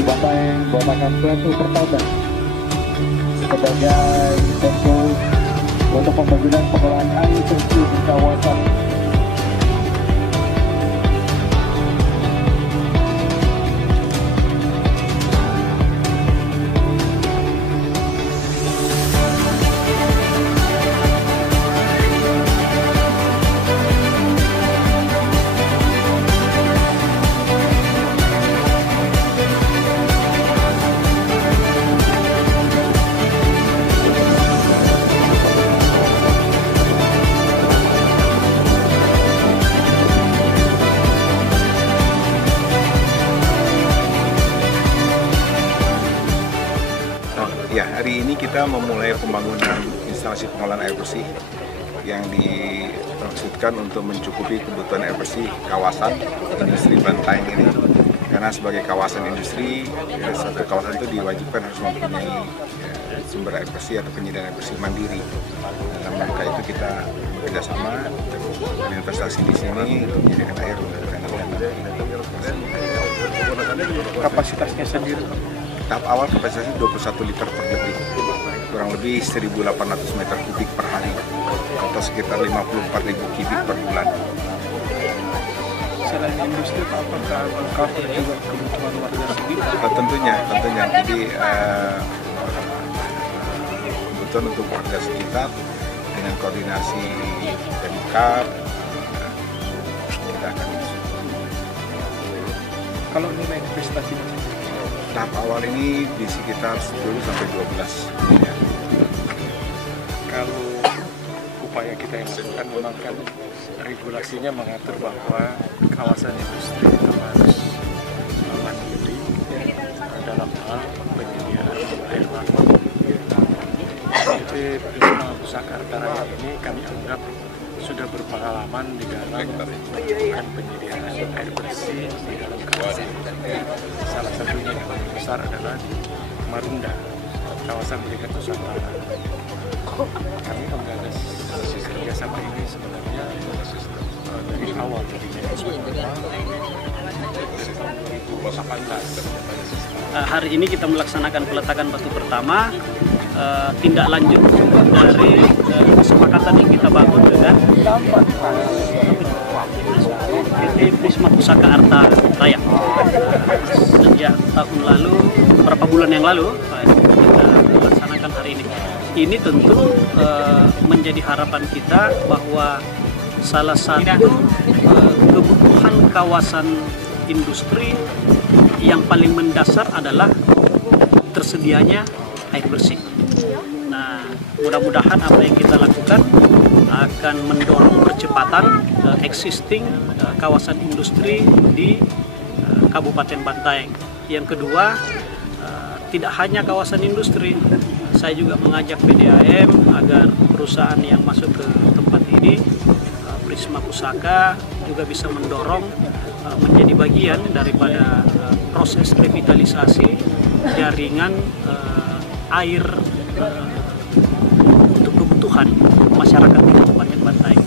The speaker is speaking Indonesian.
Administrasi Bantaeng Babakan Batu Pertama sebagai bentuk untuk pembangunan pengelolaan air bersih di kawasan. Ya, hari ini kita memulai pembangunan instalasi pengolahan air bersih yang dimaksudkan untuk mencukupi kebutuhan air bersih kawasan industri Bantaeng ini. Karena sebagai kawasan industri, satu kawasan itu diwajibkan harus mempunyai sumber air bersih atau penyediaan air bersih mandiri. Dalam rangka itu kita bekerjasama dengan investasi di sini untuk menyediakan air untuk anak-anak. Kapasitasnya sendiri? Tahap awal kapasitasnya 21 liter per detik, kurang lebih 1.800 meter kubik per hari, atau sekitar 54.000 kubik per bulan. Selain industri, apakah mengcover juga kebutuhan warga sekitar? Tentunya. Jadi kebutuhan untuk warga sekitar dengan koordinasi Pemkab kita akan. Kalau nilai investasinya? Tahap awal ini di sekitar 10 sampai 12 miliar. Kalau upaya kita yang lakukan memang kan regulasinya mengatur bahwa kawasan industri itu harus mandiri dalam hal penyediaan air baku. Jadi Prisma Pusaka Arta Raya ini kami anggap sudah berpengalaman di dalam penyediaan air bersih di dalam kawasan. Salah satunya yang paling besar adalah di Marunda, kawasan berikat Nusantara. Kami menggagas kerjasama ini sebenarnya dari awal, dari tahun 2018. Hari ini kita melaksanakan peletakan batu pertama, tindak lanjut dari kesepakatan yang kita bangun dengan PT Prisma Pusaka Arta Raya. Sejak tahun lalu, beberapa bulan yang lalu, kita melaksanakan hari ini. Ini tentu menjadi harapan kita bahwa salah satu kebutuhan kawasan industri yang paling mendasar adalah tersedianya air bersih. Nah, mudah-mudahan apa yang kita lakukan akan mendorong percepatan existing kawasan industri di Kabupaten Bantaeng. Yang kedua, tidak hanya kawasan industri, saya juga mengajak PDAM agar perusahaan yang masuk ke tempat ini, Prisma Pusaka, juga bisa mendorong menjadi bagian daripada proses revitalisasi jaringan air untuk kebutuhan masyarakat di Kabupaten Bantaeng.